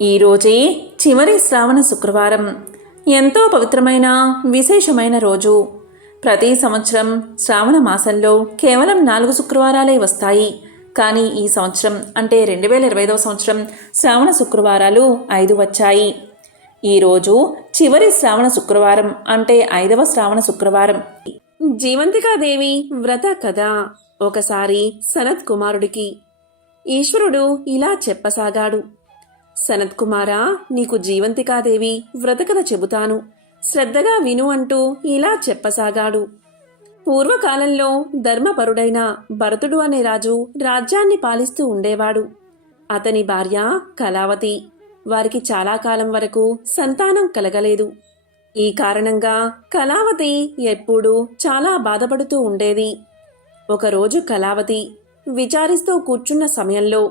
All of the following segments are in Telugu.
ఈరోజే చివరి శ్రావణ శుక్రవారం. ఎంతో పవిత్రమైన విశేషమైన రోజు. ప్రతి సంవత్సరం శ్రావణ మాసంలో కేవలం నాలుగు శుక్రవారాలే వస్తాయి. కానీ ఈ సంవత్సరం అంటే రెండు వేల ఇరవై ఐదవ సంవత్సరం శ్రావణ శుక్రవారాలు ఐదు వచ్చాయి. ఈరోజు చివరి శ్రావణ శుక్రవారం అంటే ఐదవ శ్రావణ శుక్రవారం. జీవంతికాదేవి వ్రత కథ ఒకసారి సనత్ కుమారుడికి ఈశ్వరుడు ఇలా చెప్పసాగాడు. సనత్ కుమారా నీకు జీవంతికాదేవి వ్రతకథ చెబుతాను. శ్రద్ధగా విను అంటూ ఇలా చెప్పసాగాడు. పూర్వకాలంలో ధర్మపరుడైన భరతుడు అనే రాజు రాజ్యాన్ని పాలిస్తూ ఉండేవాడు. అతని భార్య కళావతి. వారికి చాలా కాలం వరకు సంతానం కలగలేదు. ఈ కారణంగా కళావతి ఎప్పుడూ చాలా బాధపడుతూ ఉండేది. ఒకరోజు కళావతి విచారిస్తూ కూర్చున్న సమయంలో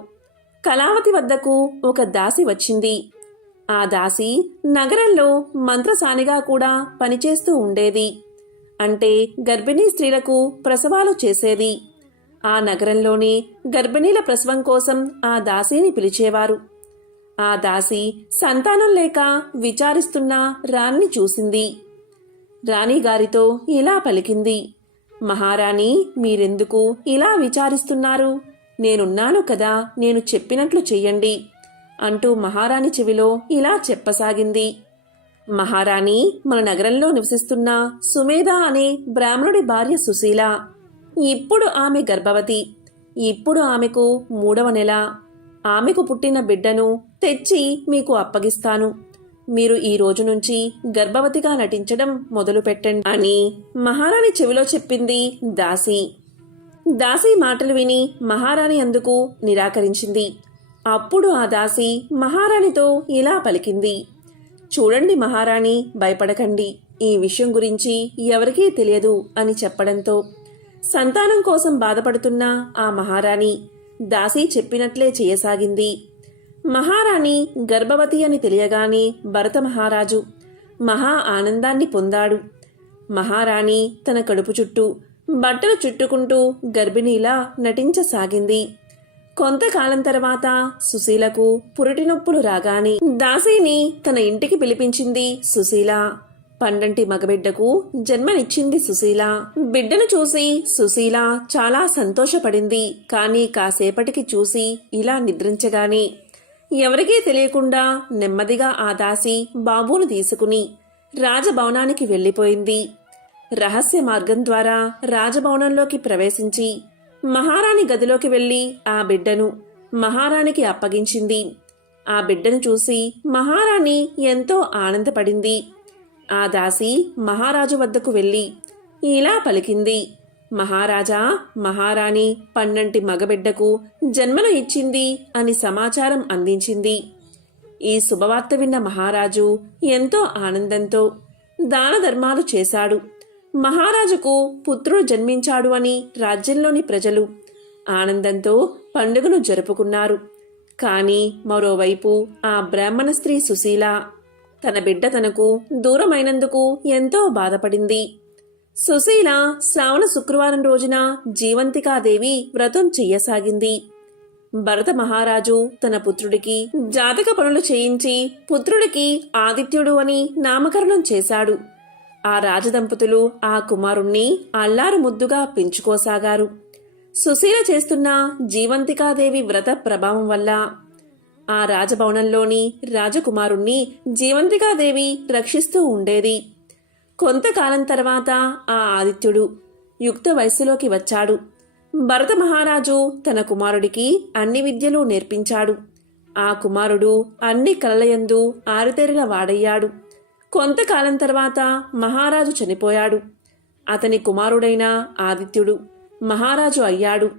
కళావతి వద్దకు ఒక దాసి వచ్చింది. ఆ దాసి నగరంలో మంత్రసానిగా కూడా పనిచేస్తూ ఉండేది. అంటే గర్భిణీ స్త్రీలకు ప్రసవాలు చేసేది. ఆ నగరంలోని గర్భిణీల ప్రసవం కోసం ఆ దాసిని పిలిచేవారు. ఆ దాసి సంతానం లేక విచారిస్తున్న రాణిని చూసింది. రాణిగారితో ఇలా పలికింది. మహారాణి మీరెందుకు ఇలా విచారిస్తున్నారు? నేనున్నాను కదా నేను చెప్పినట్లు చెయ్యండి అంటూ మహారాణి చెవిలో ఇలా చెప్పసాగింది. మహారాణి మన నగరంలో నివసిస్తున్న సుమేధ అనే బ్రాహ్మణుడి భార్య సుశీల. ఇప్పుడు ఆమె గర్భవతి. ఇప్పుడు ఆమెకు మూడవ నెల. ఆమెకు పుట్టిన బిడ్డను తెచ్చి మీకు అప్పగిస్తాను. మీరు ఈ రోజు నుంచి గర్భవతిగా నటించడం మొదలుపెట్టండి అని మహారాణి చెవిలో చెప్పింది దాసి. దాసి మాటలు విని మహారాణి అందుకు నిరాకరించింది. అప్పుడు ఆ దాసి మహారాణితో ఇలా పలికింది. చూడండి మహారాణి భయపడకండి. ఈ విషయం గురించి ఎవరికీ తెలియదు అని చెప్పడంతో సంతానం కోసం బాధపడుతున్న ఆ మహారాణి దాసి చెప్పినట్లే చేయసాగింది. మహారాణి గర్భవతి అని తెలియగానే భరత మహారాజు మహా ఆనందాన్ని పొందాడు. మహారాణి తన కడుపు చుట్టూ బట్టలు చుట్టుకుంటూ గర్భిణీలా నటించసాగింది. కొంతకాలం తర్వాత సుశీలకు పురిటినొప్పులు రాగానే దాసీని తన ఇంటికి పిలిపించింది సుశీల. పండంటి మగబిడ్డకు జన్మనిచ్చింది సుశీల. బిడ్డను చూసి సుశీల చాలా సంతోషపడింది. కానీ కాసేపటికి చూసి ఇలా నిద్రించగానే ఎవరికీ తెలియకుండా నెమ్మదిగా ఆ దాసి బాబును తీసుకుని రాజభవనానికి వెళ్ళిపోయింది. రహస్య మార్గం ద్వారా రాజభవనంలోకి ప్రవేశించి మహారాణి గదిలోకి వెళ్ళి ఆ బిడ్డను మహారాణికి అప్పగించింది. ఆ బిడ్డను చూసి మహారాణి ఎంతో ఆనందపడింది. ఆ దాసి మహారాజు వద్దకు వెళ్ళి ఇలా పలికింది. మహారాజా మహారాణి పన్నంటి మగబిడ్డకు జన్మను ఇచ్చింది అని సమాచారం అందించింది. ఈ శుభవార్త విన్న మహారాజు ఎంతో ఆనందంతో దాన ధర్మాలు చేశాడు. మహారాజుకు పుత్రుడు జన్మించాడు అని రాజ్యంలోని ప్రజలు ఆనందంతో పండుగను జరుపుకున్నారు. కానీ మరోవైపు ఆ బ్రాహ్మణ స్త్రీ సుశీల తన బిడ్డ తనకు దూరమైనందుకు ఎంతో బాధపడింది. సుశీల శ్రావణ శుక్రవారం రోజున జీవంతికాదేవి వ్రతం చెయ్యసాగింది. భరత మహారాజు తన పుత్రుడికి జాతక పనులు చేయించి పుత్రుడికి ఆదిత్యుడు అని నామకరణం చేశాడు. ఆ రాజదంపతులు ఆ కుమారుణ్ణి అల్లారు ముద్దుగా పెంచుకోసాగారు. సుశీల చేస్తున్న జీవంతికాదేవి వ్రత ప్రభావం వల్ల ఆ రాజభవనంలోని రాజకుమారుణ్ణి జీవంతికాదేవి రక్షిస్తూ ఉండేది. కొంతకాలం తర్వాత ఆ ఆదిత్యుడు యుక్త వయస్సులోకి వచ్చాడు. భరత మహారాజు తన కుమారుడికి అన్ని విద్యలు నేర్పించాడు. ఆ కుమారుడు అన్ని కలలయందు ఆరితేరిన వాడయ్యాడు. కొంతకాలం తర్వాత మహారాజు చనిపోయాడు. అతని కుమారుడైన ఆదిత్యుడు మహారాజు అయ్యాడు.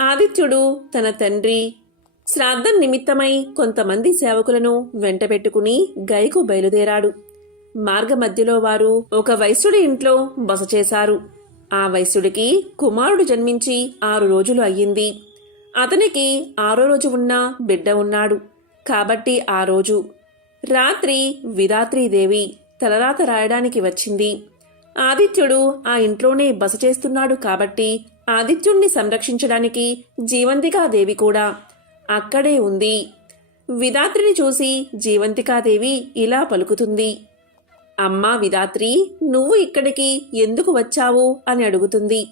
ఆదిత్యుడు తన తండ్రి శ్రాద్ధం నిమిత్తమై కొంతమంది సేవకులను వెంటబెట్టుకుని గైకు బయలుదేరాడు. మార్గమధ్యలో వారు ఒక వైశ్యుడి ఇంట్లో బస చేశారు. ఆ వైశ్యుడికి కుమారుడు జన్మించి ఆరు రోజులు అయ్యింది. అతనికి ఆరో రోజు ఉన్న బిడ్డ ఉన్నాడు. కాబట్టి ఆ రోజు రాత్రి విధాత్రీదేవి తలరాత రాయడానికి వచ్చింది. ఆదిత్యుడు ఆ ఇంట్లోనే బస చేస్తున్నాడు కాబట్టి ఆదిత్యుణ్ణి సంరక్షించడానికి జీవంతిగా దేవి కూడా అక్కడే ఉంది. విధాత్రిని చూసి జీవంతికాదేవి ఇలా పలుకుతుంది. అమ్మా విధాత్రి నువ్వు ఇక్కడికి ఎందుకు వచ్చావు? అని అడుగుతుంది.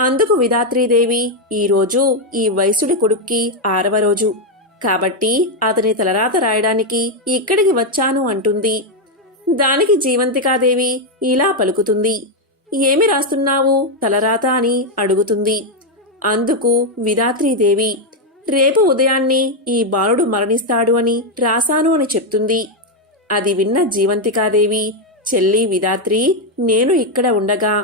అందుకు విధాత్రీదేవి ఈరోజు ఈ వయసుడి కొడుక్కి ఆరవ రోజు. కాబట్టి అతని తలరాత రాయడానికి ఇక్కడికి వచ్చాను అంటుంది. దానికి జీవంతికాదేవి ఇలా పలుకుతుంది. ఏమి రాస్తున్నావు? తలరాత అని అడుగుతుంది. అందుకు విధాత్రీదేవి రేపు ఉదయాన్నే ఈ బాలుడు మరణిస్తాడు అని రాశాను అని చెప్తుంది. అది విన్న జీవంతికాదేవి చెల్లి విధాత్రి నేను ఇక్కడ ఉండగా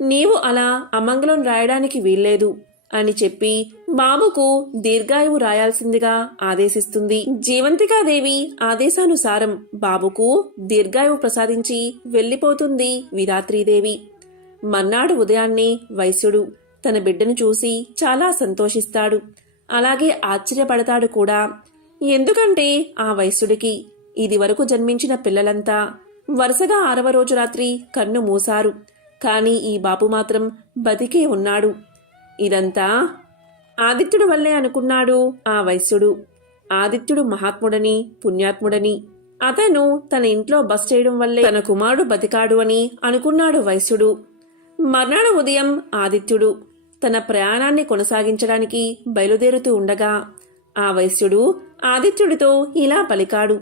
నీవు అలా అమంగళం రాయడానికి వీల్లేదు. అని చెప్పి బాబుకు దీర్ఘాయువు రాయాల్సిందిగా ఆదేశిస్తుంది. జీవంతికాదేవి ఆదేశానుసారం బాబుకు దీర్ఘాయువు ప్రసాదించి వెళ్ళిపోతుంది విరాత్రీదేవి. మన్నాడు ఉదయాన్నే వైశ్యుడు తన బిడ్డను చూసి చాలా సంతోషిస్తాడు. అలాగే ఆశ్చర్యపడతాడు కూడా. ఎందుకంటే ఆ వైశ్యుడికి ఇదివరకు జన్మించిన పిల్లలంతా వరుసగా ఆరవ రోజు రాత్రి కన్ను మూశారు. కాని ఈ బాబు మాత్రం బతికే ఉన్నాడు. ఇదంతా ఆదిత్యుడు వల్లే అనుకున్నాడు ఆ వైశ్యుడు. ఆదిత్యుడు మహాత్ముడని పుణ్యాత్ముడని. అతను తన ఇంట్లో బస్ చేయడం వల్లే తన కుమారుడు బతికాడు అని అనుకున్నాడు వైశ్యుడు. మర్నాడు ఉదయం ఆదిత్యుడు తన ప్రయాణాన్ని కొనసాగించడానికి బయలుదేరుతూ ఉండగా ఆ వైశ్యుడు ఆదిత్యుడితో ఇలా పలికాడు.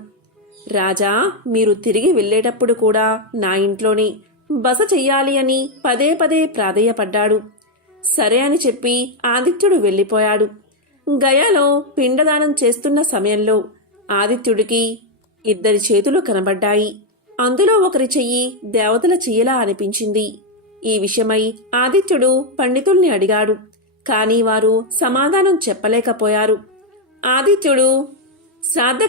రాజా మీరు తిరిగి వెళ్ళేటప్పుడు కూడా నా ఇంట్లోనే బస చెయ్యాలి అని పదే పదే ప్రాధేయపడ్డాడు. సరే అని చెప్పి ఆదిత్యుడు వెళ్ళిపోయాడు. గయాలో పిండదానం చేస్తున్న సమయంలో ఆదిత్యుడికి ఇద్దరి చేతులు కనబడ్డాయి. అందులో ఒకరి చెయ్యి దేవతల చెయ్యలా అనిపించింది. ఈ విషయమై ఆదిత్యుడు పండితుల్ని అడిగాడు. కానీ వారు సమాధానం చెప్పలేకపోయారు. ఆదిత్యుడు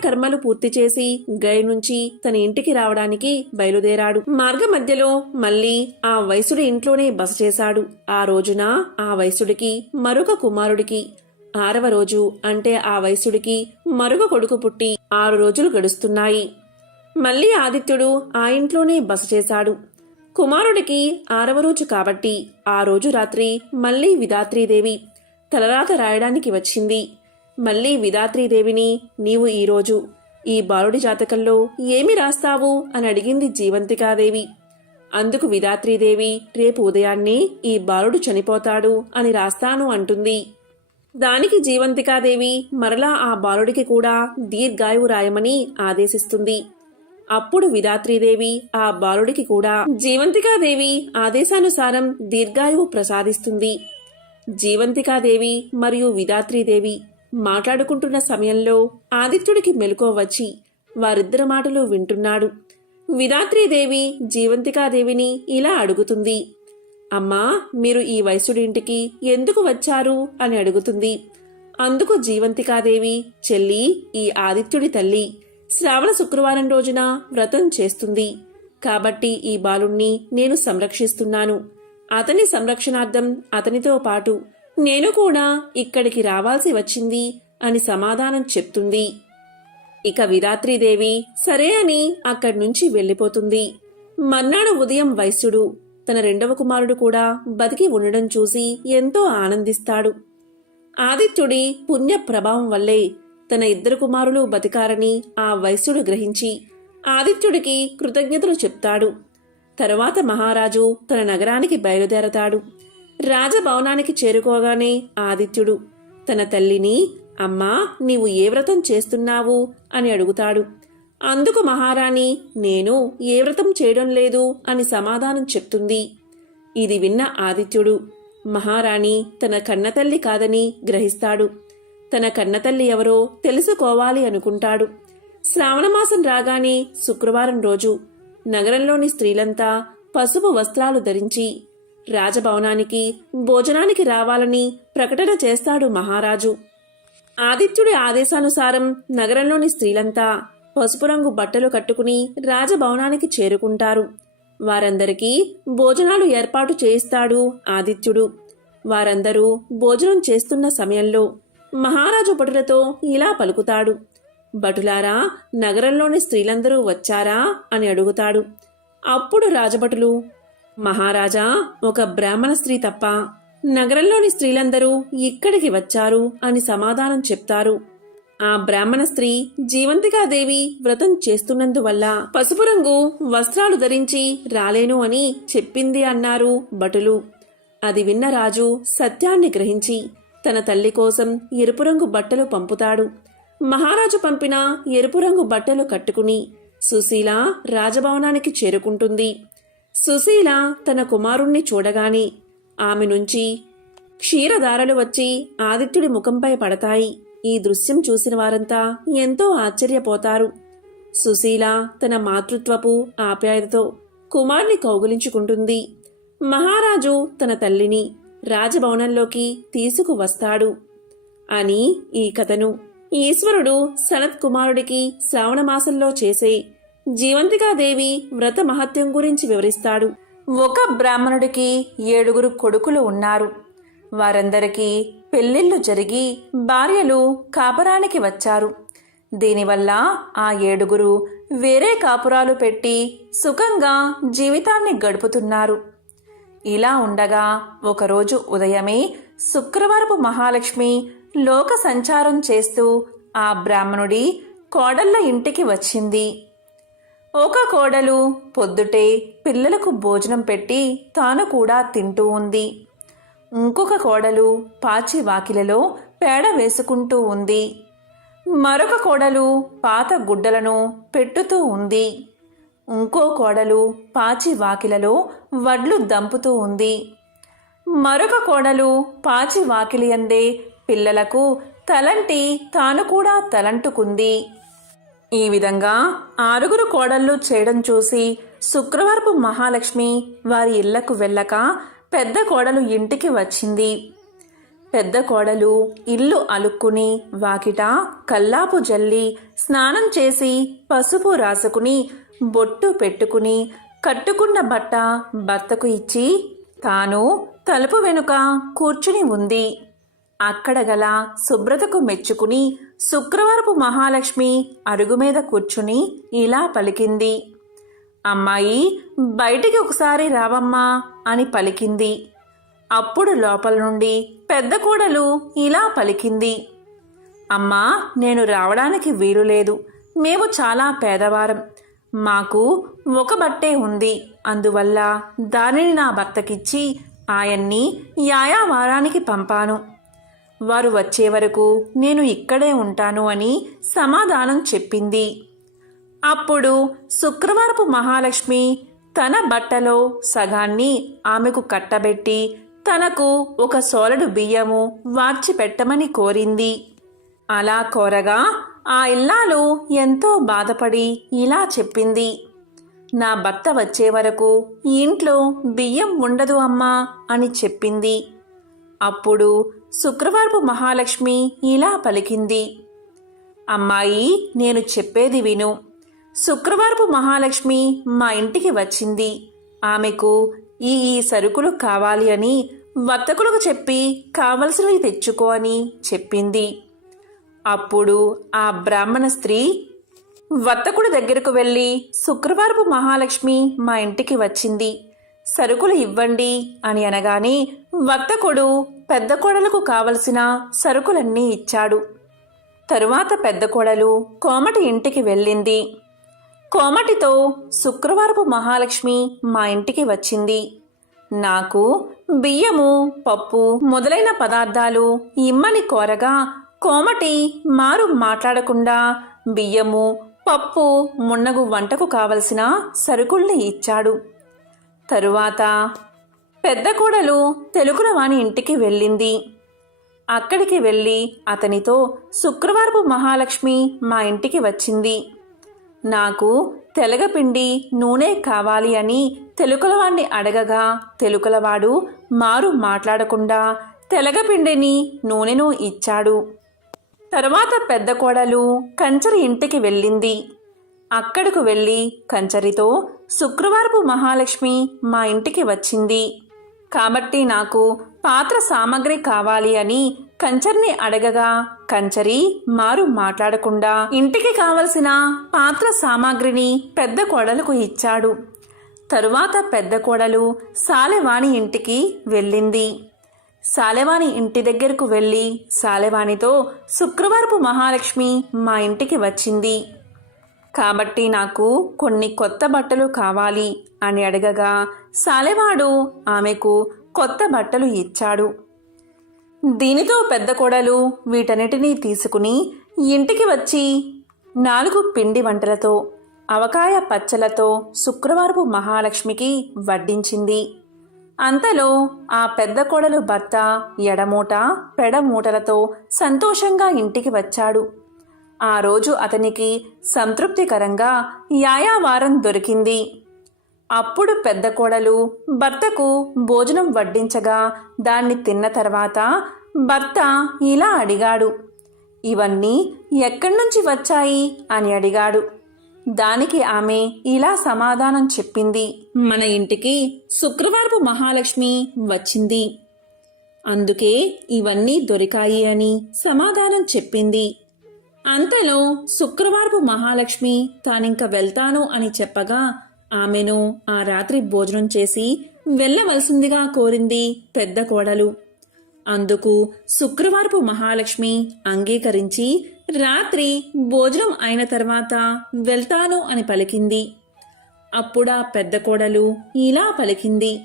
కర్మలు పూర్తి చేసి గై నుంచి తన ఇంటికి రావడానికి బయలుదేరాడు. మార్గ మధ్యలో మళ్ళీ ఆ వైశ్యుడి ఇంట్లోనే బస చేశాడు. ఆ రోజున ఆ వయసుడికి మరొక కుమారుడికి ఆరవ రోజు అంటే ఆ వయసుడికి మరొక కొడుకు పుట్టి ఆరు రోజులు గడుస్తున్నాయి. మళ్ళీ ఆదిత్యుడు ఆ ఇంట్లోనే బస చేశాడు. కుమారుడికి ఆరవ రోజు కాబట్టి ఆ రోజు రాత్రి మళ్ళీ విధాత్రీదేవి తలరాత రాయడానికి వచ్చింది. మళ్ళీ విధాత్రీదేవిని నీవు ఈరోజు ఈ బాలుడి జాతకంలో ఏమి రాస్తావు అని అడిగింది జీవంతికాదేవి. అందుకు విధాత్రీదేవి రేపు ఉదయాన్నే ఈ బాలుడు చనిపోతాడు అని రాస్తాను అంటుంది. దానికి జీవంతికాదేవి మరలా ఆ బాలుడికి కూడా దీర్ఘాయువు రాయమని ఆదేశిస్తుంది. అప్పుడు విధాత్రీదేవి ఆ బాలుడికి కూడా జీవంతికాదేవి ఆదేశానుసారం దీర్ఘాయువు ప్రసాదిస్తుంది. జీవంతికాదేవి మరియు విధాత్రీదేవి మాట్లాడుకుంటున్న సమయంలో ఆదిత్యుడికి మెలకువ వచ్చి వారిద్దరి మాటలు వింటున్నాడు. విధాత్రీదేవి జీవంతికాదేవిని ఇలా అడుగుతుంది. అమ్మా మీరు ఈ వయసుడింటికి ఎందుకు వచ్చారు? అని అడుగుతుంది. అందుకు జీవంతికాదేవి చెల్లి ఈ ఆదిత్యుడి తల్లి శ్రావణ శుక్రవారం రోజున వ్రతం చేస్తుంది. కాబట్టి ఈ బాలుణ్ణి నేను సంరక్షిస్తున్నాను. అతని సంరక్షణార్థం అతనితో పాటు నేను కూడా ఇక్కడికి రావాల్సి వచ్చింది అని సమాధానం చెప్తుంది. ఇక విరాత్రిదేవి సరే అని అక్కడి నుంచి వెళ్ళిపోతుంది. మర్నాడు ఉదయం వైశ్యుడు తన రెండవ కుమారుడు కూడా బతికి ఉండడం చూసి ఎంతో ఆనందిస్తాడు. ఆదిత్యుడి పుణ్య ప్రభావం వల్లే తన ఇద్దరు కుమారులు బతికారని ఆ వైశ్యుడు గ్రహించి ఆదిత్యుడికి కృతజ్ఞతలు చెప్తాడు. తరువాత మహారాజు తన నగరానికి బయలుదేరతాడు. రాజభవనానికి చేరుకోగానే ఆదిత్యుడు తన తల్లిని అమ్మా నీవు ఏ వ్రతం చేస్తున్నావు? అని అడుగుతాడు. అందుకు మహారాణి నేను ఏ వ్రతం చేయడం లేదు అని సమాధానం చెప్తుంది. ఇది విన్న ఆదిత్యుడు మహారాణి తన కన్నతల్లి కాదని గ్రహిస్తాడు. తన కన్నతల్లి ఎవరో తెలుసుకోవాలి అనుకుంటాడు. శ్రావణమాసం రాగానే శుక్రవారం రోజు నగరంలోని స్త్రీలంతా పసుపు వస్త్రాలు ధరించి రాజభవనానికి భోజనానికి రావాలని ప్రకటన చేస్తాడు మహారాజు. ఆదిత్యుడి ఆదేశానుసారం నగరంలోని స్త్రీలంతా పసుపు రంగు బట్టలు కట్టుకుని రాజభవనానికి చేరుకుంటారు. వారందరికీ భోజనాలు ఏర్పాటు చేయిస్తాడు ఆదిత్యుడు. వారందరూ భోజనం చేస్తున్న సమయంలో మహారాజు భటులతో ఇలా పలుకుతాడు. భటులారా నగరంలోని స్త్రీలందరూ వచ్చారా? అని అడుగుతాడు. అప్పుడు రాజభటులు మహారాజా ఒక బ్రాహ్మణ స్త్రీ తప్ప నగరంలోని స్త్రీలందరూ ఇక్కడికి వచ్చారు అని సమాధానం చెప్తారు. ఆ బ్రాహ్మణ స్త్రీ జీవంతికాదేవి వ్రతం చేస్తున్నందువల్ల పసుపు రంగు వస్త్రాలు ధరించి రాలేను అని చెప్పింది అన్నారు భటులు. అది విన్న రాజు సత్యాన్ని గ్రహించి తన తల్లి కోసం ఎరుపు రంగు బట్టలు పంపుతాడు. మహారాజు పంపిన ఎరుపు రంగు బట్టలు కట్టుకుని సుశీల రాజభవనానికి చేరుకుంటుంది. సుశీల తన కుమారుణ్ణి చూడగానే ఆమె నుంచి క్షీరధారలు వచ్చి ఆదిత్యుడి ముఖంపై పడతాయి. ఈ దృశ్యం చూసిన వారంతా ఎంతో ఆశ్చర్యపోతారు. సుశీల తన మాతృత్వపు ఆప్యాయతతో కుమార్ని కౌగులించుకుంటుంది. మహారాజు తన తల్లిని రాజభవనంలోకి తీసుకువస్తాడు అని ఈ కథను. ఈశ్వరుడు సనత్ కుమారుడికి శ్రావణమాసంలో చేసే జీవంతికాదేవి వ్రత మహత్యం గురించి వివరిస్తాడు. ఒక బ్రాహ్మణుడికి ఏడుగురు కొడుకులు ఉన్నారు. వారందరికీ పెళ్ళిళ్ళు జరిగి భార్యలు కాపురానికి వచ్చారు. దీనివల్ల ఆ ఏడుగురు వేరే కాపురాలు పెట్టి సుఖంగా జీవితాన్ని గడుపుతున్నారు. ఇలా ఉండగా ఒకరోజు ఉదయమే శుక్రవారపు మహాలక్ష్మి లోక సంచారం చేస్తూ ఆ బ్రాహ్మణుడి కోడళ్ళ ఇంటికి వచ్చింది. ఒక కోడలు పొద్దుటే పిల్లలకు భోజనం పెట్టి తాను కూడా తింటూ ఉంది. ఇంకొక కోడలు పాచి వాకిలలో పేడ వేసుకుంటూ ఉంది. మరొక కోడలు పాత గుడ్డలను పెట్టుతూ ఉంది. ఇంకో కోడలు పాచి వాకిలలో వడ్లు దంపుతూ ఉంది. మరొక కోడలు పాచి వాకిలి అందే పిల్లలకు తలంటి తాను కూడా తలంటుకుంది. ఈ విధంగా ఆరుగురు కోడళ్ళు చేయడం చూసి శుక్రవారపు మహాలక్ష్మి వారి ఇళ్ళకు వెళ్ళక పెద్ద కోడలు ఇంటికి వచ్చింది. పెద్ద కోడలు ఇల్లు అలుక్కుని వాకిట కల్లాపు జల్లి స్నానం చేసి పసుపు రాసుకుని బొట్టు పెట్టుకుని కట్టుకున్న బట్ట భర్తకు ఇచ్చి తాను తలుపు వెనుక కూర్చుని ఉంది. అక్కడ గల శుభ్రతకు మెచ్చుకుని శుక్రవారపు మహాలక్ష్మి అరుగు మీద కూర్చుని ఇలా పలికింది. అమ్మాయి బయటికి ఒకసారి రావమ్మా అని పలికింది. అప్పుడు లోపల నుండి పెద్ద కోడలు ఇలా పలికింది. అమ్మా నేను రావడానికి వీలు లేదు. మేము చాలా పేదవారం. మాకు ఒక బట్టే ఉంది. అందువల్ల దానిని నా భర్తకిచ్చి ఆయన్ని యాయా వారానికి పంపాను. వారు వచ్చే వరకు నేను ఇక్కడే ఉంటాను అని సమాధానం చెప్పింది. అప్పుడు శుక్రవారపు మహాలక్ష్మి తన బట్టలో సగాన్ని ఆమెకు కట్టబెట్టి తనకు ఒక సోలడు బియ్యము వార్చి పెట్టమని కోరింది. అలా కోరగా ఆ ఇల్లాలు ఎంతో బాధపడి ఇలా చెప్పింది. నా భర్త వచ్చే వరకు ఇంట్లో బియ్యం ఉండదు అమ్మా అని చెప్పింది. అప్పుడు శుక్రవారపు మహాలక్ష్మి ఇలా పలికింది. అమ్మాయి నేను చెప్పేది విను. శుక్రవారపు మహాలక్ష్మి మా ఇంటికి వచ్చింది. ఆమెకు ఈ ఈ సరుకులు కావాలి అని వర్తకులకు చెప్పి కావలసినవి తెచ్చుకో అని చెప్పింది. అప్పుడు ఆ బ్రాహ్మణ స్త్రీ వర్తకుడి దగ్గరకు వెళ్ళి శుక్రవారపు మహాలక్ష్మి మా ఇంటికి వచ్చింది. సరుకులు ఇవ్వండి అని అనగానే వర్తకుడు పెద్ద కోడలకు కావలసిన సరుకులన్నీ ఇచ్చాడు. తరువాత పెద్ద కోడలు కోమటి ఇంటికి వెళ్ళింది. కోమటితో శుక్రవారపు మహాలక్ష్మి మా ఇంటికి వచ్చింది. నాకు బియ్యము పప్పు మొదలైన పదార్థాలు ఇమ్మని కోరగా కోమటి మారు మాట్లాడకుండా బియ్యము పప్పు మున్నగు వంటకు కావలసిన సరుకుల్ని ఇచ్చాడు. తరువాత పెద్ద కోడలు తెలుగులవాణి ఇంటికి వెళ్ళింది. అక్కడికి వెళ్ళి అతనితో శుక్రవారపు మహాలక్ష్మి మా ఇంటికి వచ్చింది. నాకు తెలగపిండి నూనె కావాలి అని తెలుకలవాణ్ణి అడగగా తెలుకలవాడు మారు మాట్లాడకుండా తెలగపిండిని నూనెను ఇచ్చాడు. తరువాత పెద్ద కోడలు కంచరి ఇంటికి వెళ్ళింది. అక్కడకు వెళ్ళి కంచరితో శుక్రవారపు మహాలక్ష్మి మా ఇంటికి వచ్చింది. కాబట్టి నాకు పాత్ర సామాగ్రి కావాలి అని కంచర్ని అడగగా కంచరి మారు మాట్లాడకుండా ఇంటికి కావలసిన పాత్ర సామాగ్రిని పెద్ద కోడలకు ఇచ్చాడు. తరువాత పెద్ద కోడలు సాలెవాణి ఇంటికి వెళ్ళింది. సాలెవాణి ఇంటి దగ్గరకు వెళ్ళి సాలెవాణితో శుక్రవారపు మహాలక్ష్మి మా ఇంటికి వచ్చింది. కాబట్టి నాకు కొన్ని కొత్త బట్టలు కావాలి అని అడగగా సాలెవాడు ఆమెకు కొత్త బట్టలు ఇచ్చాడు. దీనితో పెద్ద కోడలు వీటన్నిటినీ తీసుకుని ఇంటికి వచ్చి నాలుగు పిండి వంటలతో అవకాయ పచ్చలతో శుక్రవారపు మహాలక్ష్మికి వడ్డించింది. అంతలో ఆ పెద్ద కోడలు భర్త ఎడమూట పెడమూటలతో సంతోషంగా ఇంటికి వచ్చాడు. ఆ రోజు అతనికి సంతృప్తికరంగా యాయావారం దొరికింది. అప్పుడు పెద్ద కోడలు భర్తకు భోజనం వడ్డించగా దాన్ని తిన్న తర్వాత భర్త ఇలా అడిగాడు ఇవన్నీ ఎక్కడి నుంచి వచ్చాయి? అని అడిగాడు. దానికి ఆమె ఇలా సమాధానం చెప్పింది మన ఇంటికి శుక్రవారపు మహాలక్ష్మి వచ్చింది. అందుకే ఇవన్నీ దొరికాయి అని సమాధానం చెప్పింది. అంతలో శుక్రవారపు మహాలక్ష్మి తానింక వెళ్తాను అని చెప్పగా ఆమెను ఆ రాత్రి భోజనం చేసి వెళ్ళవలసిందిగా కోరింది పెద్ద కోడలు. అందుకు శుక్రవారపు మహాలక్ష్మి అంగీకరించి రాత్రి భోజనం అయిన తర్వాత వెళ్తాను అని పలికింది. అప్పుడా పెద్ద కోడలు ఇలా పలికింది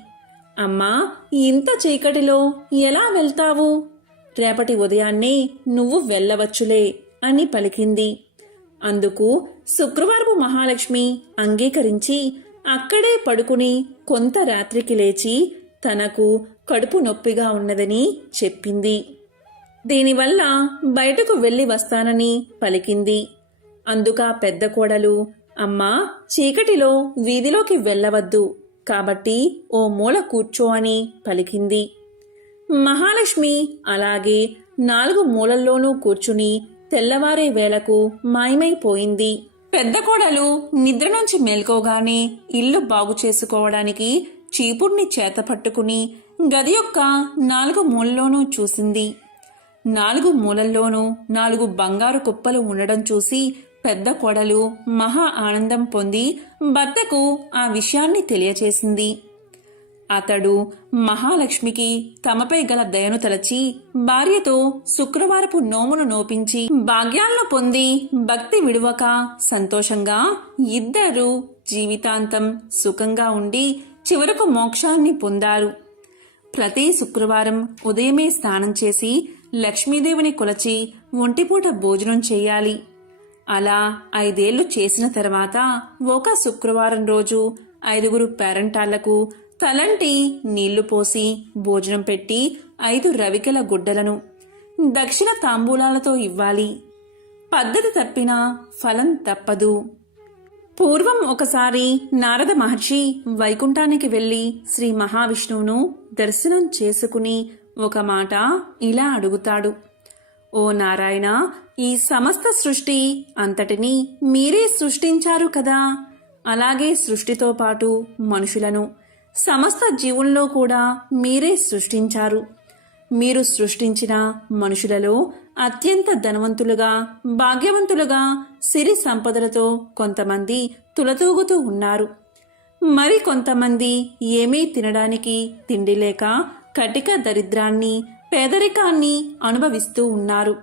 అమ్మా ఇంత చీకటిలో ఎలా వెళ్తావు? రేపటి ఉదయాన్నే నువ్వు వెళ్ళవచ్చులే. అని పలికింది. అందుకు శుక్రవారపు మహాలక్ష్మి అంగీకరించి అక్కడే పడుకుని కొంత రాత్రికి లేచి తనకు కడుపు నొప్పిగా ఉన్నదని చెప్పింది. దీనివల్ల బయటకు వెళ్ళి వస్తానని పలికింది. అందుక పెద్ద కోడలు అమ్మా చీకటిలో వీధిలోకి వెళ్ళవద్దు కాబట్టి ఓ మూల కూర్చో అని పలికింది. మహాలక్ష్మి అలాగే నాలుగు మూలల్లోనూ కూర్చుని తెల్లవారే వేళకు మాయమైపోయింది. పెద్ద కోడలు నిద్ర నుంచి మేల్కోగానే ఇల్లు బాగు చేసుకోవడానికి చీపుడిని చేత పట్టుకుని గది యొక్క నాలుగు మూలల్లోనూ చూసింది. నాలుగు మూలల్లోనూ నాలుగు బంగారు కుప్పలు ఉండడం చూసి పెద్ద కోడలు మహా ఆనందం పొంది భర్తకు ఆ విషయాన్ని తెలియచేసింది. అతడు మహాలక్ష్మికి తమపై గల దయను తలచి భార్యతో శుక్రవారపు నోమును నోపించి భాగ్యాలను పొంది భక్తి విడువక సంతోషంగా ఇద్దరు జీవితాంతం సుఖంగా ఉండి చివరకు మోక్షాన్ని పొందారు. ప్రతి శుక్రవారం ఉదయమే స్నానం చేసి లక్ష్మీదేవిని కొలచి ఒంటిపూట భోజనం చేయాలి. అలా ఐదేళ్ళు చేసిన తర్వాత ఒక శుక్రవారం రోజు ఐదుగురు పేరంటాళ్ళకు తలంటి నీళ్ళు పోసి భోజనం పెట్టి ఐదు రవికెల గుడ్డలను దక్షిణ తాంబూలాలతో ఇవ్వాలి. పద్ధతి తప్పినా ఫలం తప్పదు. పూర్వం ఒకసారి నారద మహర్షి వైకుంఠానికి వెళ్ళి శ్రీ మహావిష్ణువును దర్శనం చేసుకుని ఒక మాట ఇలా అడుగుతాడు. ఓ నారాయణ ఈ సమస్త సృష్టి అంతటినీ మీరే సృష్టించారు కదా? అలాగే సృష్టితో పాటు మనుషులను సమస్త జీవుల్లో కూడా మీరే సృష్టించారు. మీరు సృష్టించిన మనుషులలో అత్యంత ధనవంతులుగా భాగ్యవంతులుగా సిరి సంపదలతో కొంతమంది తులతూగుతూ ఉన్నారు. మరి కొంతమంది ఏమీ తినడానికి తిండి లేక కటిక దరిద్రాన్ని పేదరికాన్ని అనుభవిస్తూ ఉన్నారు.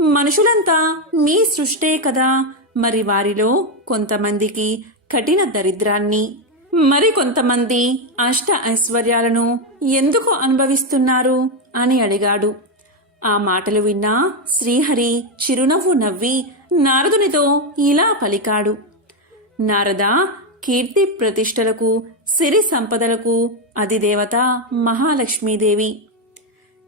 మనుషులంతా మీ సృష్టే కదా. మరి వారిలో కొంతమందికి కఠిన దరిద్రాన్ని మరి కొంతమంది అష్ట ఐశ్వర్యాలను ఎందుకు అనుభవిస్తున్నారు అని అడిగాడు. ఆ మాటలు విన్నా శ్రీహరి చిరునవ్వు నవ్వి నారదునితో ఇలా పలికాడు. నారద కీర్తి ప్రతిష్టలకు సిరి సంపదలకు అధిదేవత మహాలక్ష్మీదేవి.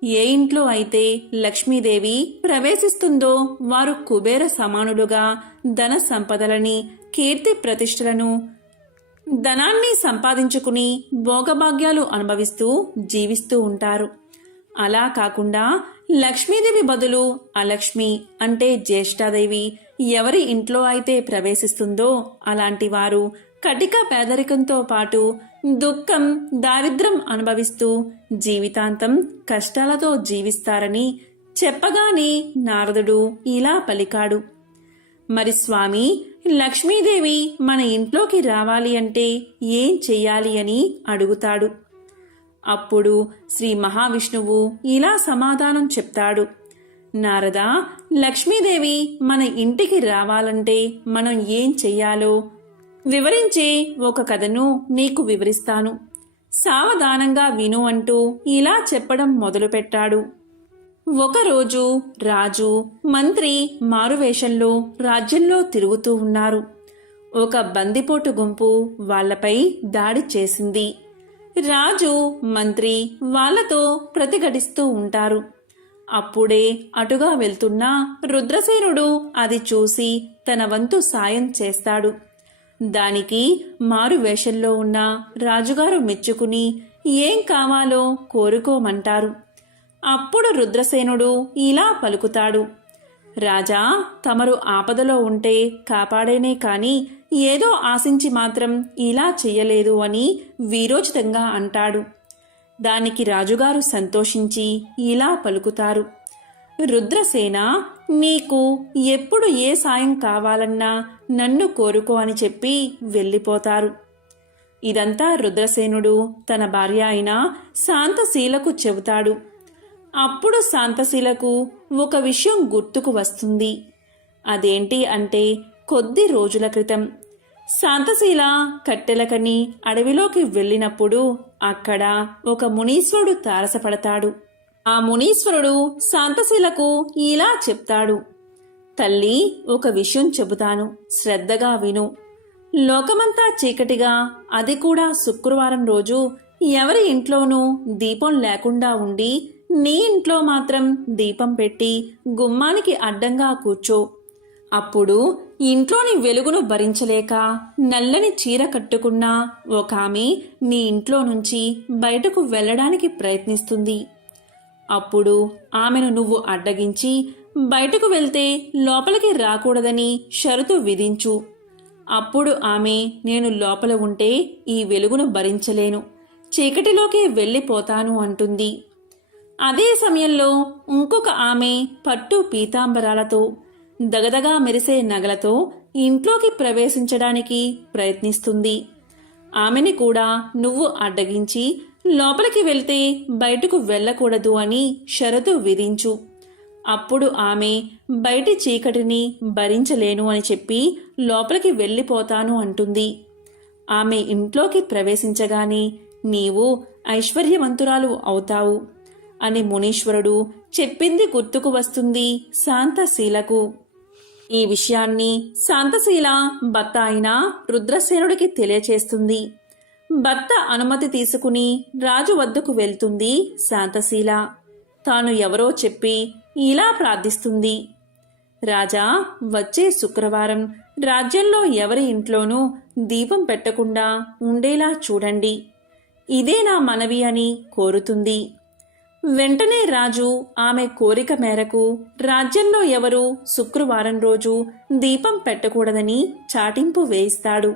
ఏ ఇంట్లో అయితే లక్ష్మీదేవి ప్రవేశిస్తుందో వారు కుబేర సమానులుగా ధన సంపదలని కీర్తి ప్రతిష్టలను ధనాన్ని సంపాదించుకుని భోగభాగ్యాలు అనుభవిస్తూ జీవిస్తూ ఉంటారు. అలా కాకుండా లక్ష్మీదేవి బదులు అలక్ష్మి అంటే జ్యేష్ఠాదేవి ఎవరి ఇంట్లో అయితే ప్రవేశిస్తుందో అలాంటి వారు కటిక పేదరికంతో పాటు దుఃఖం దారిద్రం అనుభవిస్తూ జీవితాంతం కష్టాలతో జీవిస్తారని చెప్పగానే నారదుడు ఇలా పలికాడు. మరి స్వామి లక్ష్మీదేవి మన ఇంట్లోకి రావాలి అంటే ఏం చెయ్యాలి అని అడుగుతాడు. అప్పుడు శ్రీ మహావిష్ణువు ఇలా సమాధానం చెప్తాడు. నారద లక్ష్మీదేవి మన ఇంటికి రావాలంటే మనం ఏం చెయ్యాలో వివరించే ఒక కథను నీకు వివరిస్తాను. సావధానంగా విను అంటూ ఇలా చెప్పడం మొదలుపెట్టాడు. ఒకరోజు రాజు మంత్రి మారువేషంలో రాజ్యంలో తిరుగుతూ ఉన్నారు. ఒక బందిపోటు గుంపు వాళ్ళపై దాడి చేసింది. రాజు మంత్రి వాళ్ళతో ప్రతిఘటిస్తూ ఉంటారు. అప్పుడే అటుగా వెళ్తున్న రుద్రసేనుడు అది చూసి తన వంతు సాయం చేస్తాడు. దానికి మారు వేషంలో ఉన్న రాజుగారు మెచ్చుకుని ఏం కావాలో కోరుకోమంటారు. అప్పుడు రుద్రసేనుడు ఇలా పలుకుతాడు. రాజా తమరు ఆపదలో ఉంటే కాపాడేనే కాని ఏదో ఆశించి మాత్రం ఇలా చెయ్యలేదు అని వీరోచితంగా అంటాడు. దానికి రాజుగారు సంతోషించి ఇలా పలుకుతారు. రుద్రసేన నీకు ఎప్పుడు ఏ సాయం కావాలన్నా నన్ను కోరుకో అని చెప్పి వెళ్ళిపోతారు. ఇదంతా రుద్రసేనుడు తన భార్య అయిన శాంతశీలకు చెబుతాడు. అప్పుడు శాంతశీలకు ఒక విషయం గుర్తుకు వస్తుంది. అదేంటి అంటే కొద్ది రోజుల క్రితం శాంతశీల కట్టెలకని అడవిలోకి వెళ్ళినప్పుడు అక్కడ ఒక మునీశ్వరుడు తారసపడతాడు. ఆ మునీశ్వరుడు శాంతశీలకు ఇలా చెప్తాడు. తల్లి ఒక విషయం చెబుతాను. శ్రద్ధగా విను. లోకమంతా చీకటిగా అది కూడా శుక్రవారం రోజు ఎవరి ఇంట్లోనూ దీపం లేకుండా ఉండి నీ ఇంట్లో మాత్రం దీపం పెట్టి గుమ్మానికి అడ్డంగా కూర్చో. అప్పుడు ఇంట్లోని వెలుగును భరించలేక నల్లని చీర కట్టుకున్న ఒక ఆమె నీ ఇంట్లో నుంచి బయటకు వెళ్ళడానికి ప్రయత్నిస్తుంది. అప్పుడు ఆమెను నువ్వు అడ్డగించి బయటకు వెళ్తే లోపలికి రాకూడదని షరతు విధించు. అప్పుడు ఆమె నేను లోపల ఉంటే ఈ వెలుగును భరించలేను. చీకటిలోకి వెళ్ళిపోతాను అంటుంది. అదే సమయంలో ఇంకొక ఆమె పట్టు పీతాంబరాలతో దగదగా మెరిసే నగలతో ఇంట్లోకి ప్రవేశించడానికి ప్రయత్నిస్తుంది. ఆమెని కూడా నువ్వు అడ్డగించి లోపలికి వెళ్తే బయటకు వెళ్ళకూడదు అని షరతు విధించు. అప్పుడు ఆమె బయటి చీకటిని భరించలేను అని చెప్పి లోపలికి వెళ్ళిపోతాను అంటుంది. ఆమె ఇంట్లోకి ప్రవేశించగానే నీవు ఐశ్వర్యవంతురాలు అవుతావు. అని మునీశ్వరుడు చెప్పింది గుర్తుకు వస్తుంది శాంతశీలకు. ఈ విషయాన్ని శాంతశీల భర్త అయిన రుద్రసేనుడికి తెలియచేస్తుంది. భర్త అనుమతి తీసుకుని రాజు వద్దకు వెళ్తుంది శాంతశీల. తాను ఎవరో చెప్పి ఇలా ప్రార్థిస్తుంది. రాజా వచ్చే శుక్రవారం రాజ్యంలో ఎవరి ఇంట్లోనూ దీపం పెట్టకుండా ఉండేలా చూడండి. ఇదే నా మనవి అని కోరుతుంది. వెంటనే రాజు ఆమె కోరిక మేరకు రాజ్యంలో ఎవరు శుక్రవారం రోజు దీపం పెట్టకూడదని చాటింపు వేయిస్తాడు.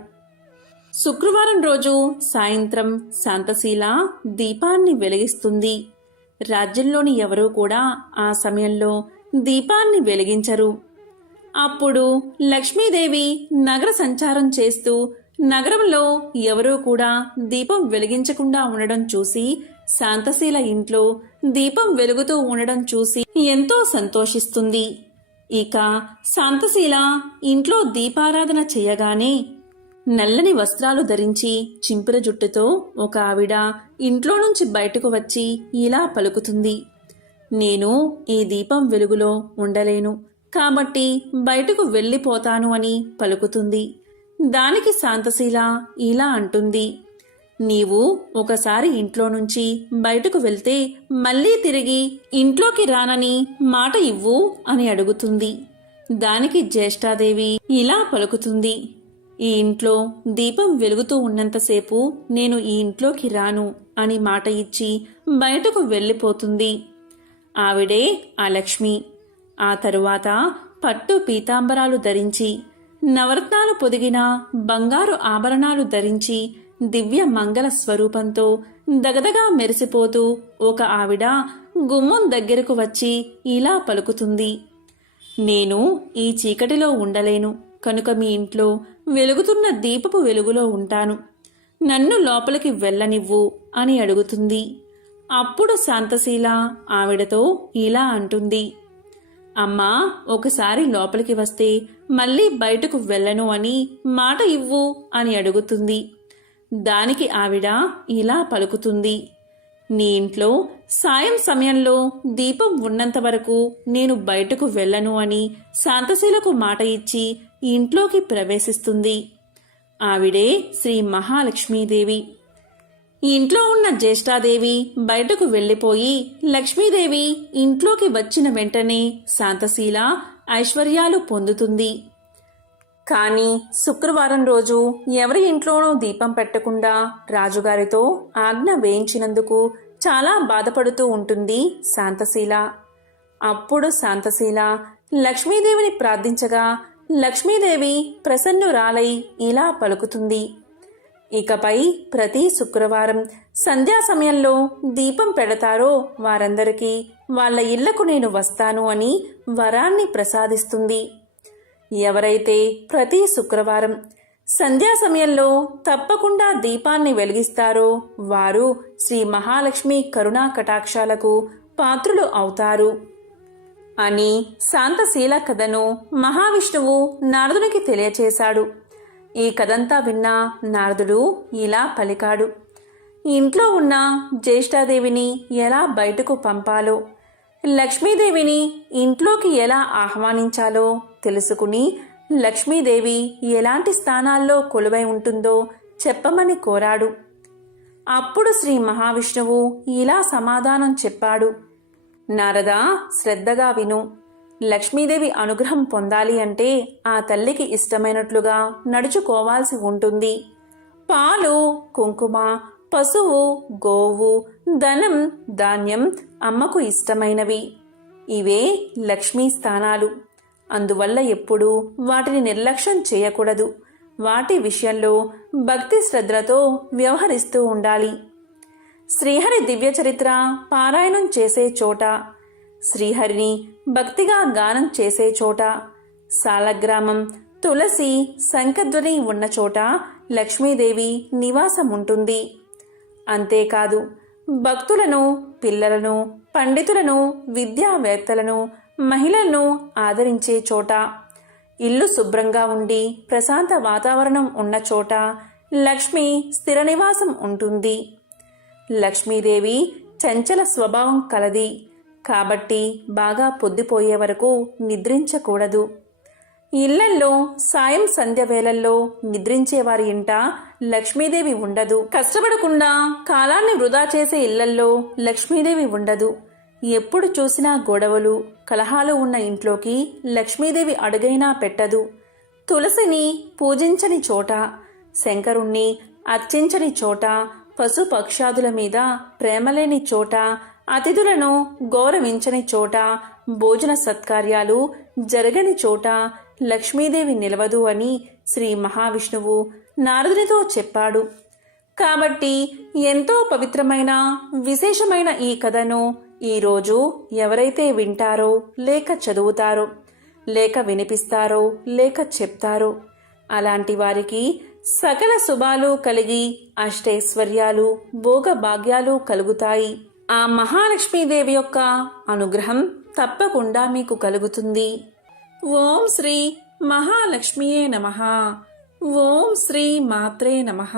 శుక్రవారం రోజు సాయంత్రం శాంతశీల దీపాన్ని వెలిగిస్తుంది. రాజ్యంలోని ఎవరూ కూడా ఆ సమయంలో దీపాన్ని వెలిగించరు. అప్పుడు లక్ష్మీదేవి నగర సంచారం చేస్తూ నగరంలో ఎవరూ కూడా దీపం వెలిగించకుండా ఉండడం చూసి శాంతశీల ఇంట్లో దీపం వెలుగుతూ ఉండడం చూసి ఎంతో సంతోషిస్తుంది. ఇక శాంతశీల ఇంట్లో దీపారాధన చేయగానే నల్లని వస్త్రాలు ధరించి చింపిర జుట్టుతో ఒక ఆవిడ ఇంట్లో నుంచి బయటకు వచ్చి ఇలా పలుకుతుంది. నేను ఈ దీపం వెలుగులో ఉండలేను. కాబట్టి బయటకు వెళ్ళిపోతాను అని పలుకుతుంది. దానికి శాంతశీల ఇలా అంటుంది. నీవు ఒకసారి ఇంట్లో నుంచి బయటకు వెళ్తే మళ్ళీ తిరిగి ఇంట్లోకి రానని మాట ఇవ్వు అని అడుగుతుంది. దానికి జ్యేష్ఠాదేవి ఇలా పలుకుతుంది. ఈ ఇంట్లో దీపం వెలుగుతూ ఉన్నంతసేపు నేను ఈ ఇంట్లోకి రాను అని మాట ఇచ్చి బయటకు వెళ్ళిపోతుంది. ఆవిడే ఆ లక్ష్మి. ఆ తరువాత పట్టు పీతాంబరాలు ధరించి నవరత్నాలు పొదిగిన బంగారు ఆభరణాలు ధరించి దివ్య మంగళ స్వరూపంతో దగదగా మెరిసిపోతూ ఒక ఆవిడ గుమ్మం దగ్గరకు వచ్చి ఇలా పలుకుతుంది. నేను ఈ చీకటిలో ఉండలేను. కనుక మీ ఇంట్లో వెలుగుతున్న దీపపు వెలుగులో ఉంటాను. నన్ను లోపలికి వెళ్ళనివ్వు అని అడుగుతుంది. అప్పుడు శాంతశీల ఆవిడతో ఇలా అంటుంది. అమ్మా ఒకసారి లోపలికి వస్తే మళ్ళీ బయటకు వెళ్ళను అని మాట ఇవ్వు అని అడుగుతుంది. దానికి ఆవిడ ఇలా పలుకుతుంది. నీ ఇంట్లో సాయం సమయంలో దీపం ఉన్నంత వరకు నేను బయటకు వెళ్ళను అని శాంతశీలకు మాట ఇచ్చి ఇంట్లోకి ప్రవేశిస్తుంది. ఆవిడే శ్రీ మహాలక్ష్మీదేవి. ఇంట్లో ఉన్న జ్యేష్ఠాదేవి బయటకు వెళ్ళిపోయి లక్ష్మీదేవి ఇంట్లోకి వచ్చిన వెంటనే శాంతశీల ఐశ్వర్యాలు పొందుతుంది. కానీ శుక్రవారం రోజు ఎవరి ఇంట్లోనూ దీపం పెట్టకుండా రాజుగారితో ఆజ్ఞ వేయించినందుకు చాలా బాధపడుతూ ఉంటుంది శాంతశీల. అప్పుడు శాంతశీల లక్ష్మీదేవిని ప్రార్థించగా లక్ష్మీదేవి ప్రసన్నురాలై ఇలా పలుకుతుంది. ఇకపై ప్రతి శుక్రవారం సంధ్యా సమయంలో దీపం పెడతారో వారందరికీ వాళ్ళ ఇళ్ళకు నేను వస్తాను అని వరాన్ని ప్రసాదిస్తుంది. ఎవరైతే ప్రతి శుక్రవారం సంధ్యా సమయంలో తప్పకుండా దీపాన్ని వెలిగిస్తారో వారు శ్రీ మహాలక్ష్మి కరుణా కటాక్షాలకు పాత్రులు అవుతారు. అని శాంతశీల కథను మహావిష్ణువు నారదునికి తెలియచేశాడు. ఈ కథంతా విన్న నారదుడు ఇలా పలికాడు. ఇంట్లో ఉన్న జ్యేష్ఠాదేవిని ఎలా బయటకు పంపాలో లక్ష్మీదేవిని ఇంట్లోకి ఎలా ఆహ్వానించాలో తెలుసుకుని లక్ష్మీదేవి ఎలాంటి స్థానాల్లో కొలువై ఉంటుందో చెప్పమని కోరాడు. అప్పుడు శ్రీ మహావిష్ణువు ఇలా సమాధానం చెప్పాడు. నారదా శ్రద్ధగా విను. లక్ష్మీదేవి అనుగ్రహం పొందాలి అంటే ఆ తల్లికి ఇష్టమైనట్లుగా నడుచుకోవాల్సి ఉంటుంది. పాలు కుంకుమ పశువు గోవు ధనం ధాన్యం అమ్మకు ఇష్టమైనవి. ఇవే లక్ష్మీ స్థానాలు. అందువల్ల ఎప్పుడూ వాటిని నిర్లక్ష్యం చేయకూడదు. వాటి విషయంలో భక్తి శ్రద్ధలతో వ్యవహరిస్తూ ఉండాలి. శ్రీహరి దివ్య చరిత్ర పారాయణం చేసే చోట శ్రీహరిని భక్తిగా గానం చేసే చోట సాలగ్రామం తులసి శంఖధ్వని ఉన్న చోట లక్ష్మీదేవి నివాసం ఉంటుంది అంతేకాదు భక్తులను పిల్లలను పండితులను విద్యావేత్తలను మహిళలను ఆదరించే చోట ఇల్లు శుభ్రంగా ఉండి ప్రశాంత వాతావరణం ఉన్న చోట లక్ష్మి స్థిర నివాసం ఉంటుంది. లక్ష్మీదేవి చంచల స్వభావం కలది. కాబట్టి బాగా పొద్దుపోయే వరకు నిద్రించకూడదు. ఇళ్ళల్లో సాయం సంధ్య వేళల్లో నిద్రించే వారి ఇంట లక్ష్మీదేవి ఉండదు. కష్టపడకుండా కాలాన్ని వృధా చేసే ఇళ్ళల్లో లక్ష్మీదేవి ఉండదు. ఎప్పుడు చూసినా గొడవలు కలహాలు ఉన్న ఇంట్లోకి లక్ష్మీదేవి అడుగైనా పెట్టదు. తులసిని పూజించని చోట శంకరుణ్ణి అర్చించని చోట పశు పక్షాదుల మీద ప్రేమలేని చోట అతిథులను గౌరవించని చోట భోజన సత్కార్యాలు జరగని చోట లక్ష్మీదేవి నిలవదు అని శ్రీ మహావిష్ణువు నారదునితో చెప్పాడు. కాబట్టి ఎంతో పవిత్రమైన విశేషమైన ఈ కథను ఈరోజు ఎవరైతే వింటారో లేక చదువుతారో లేక వినిపిస్తారో లేక చెప్తారో అలాంటి వారికి సకల శుభాలు కలిగి అష్టైశ్వర్యాలు భోగభాగ్యాలు కలుగుతాయి. ఆ మహాలక్ష్మీదేవి యొక్క అనుగ్రహం తప్పకుండా మీకు కలుగుతుంది. ఓం శ్రీ మహాలక్ష్మియే నమ. ఓం శ్రీ మాత్రే నమః.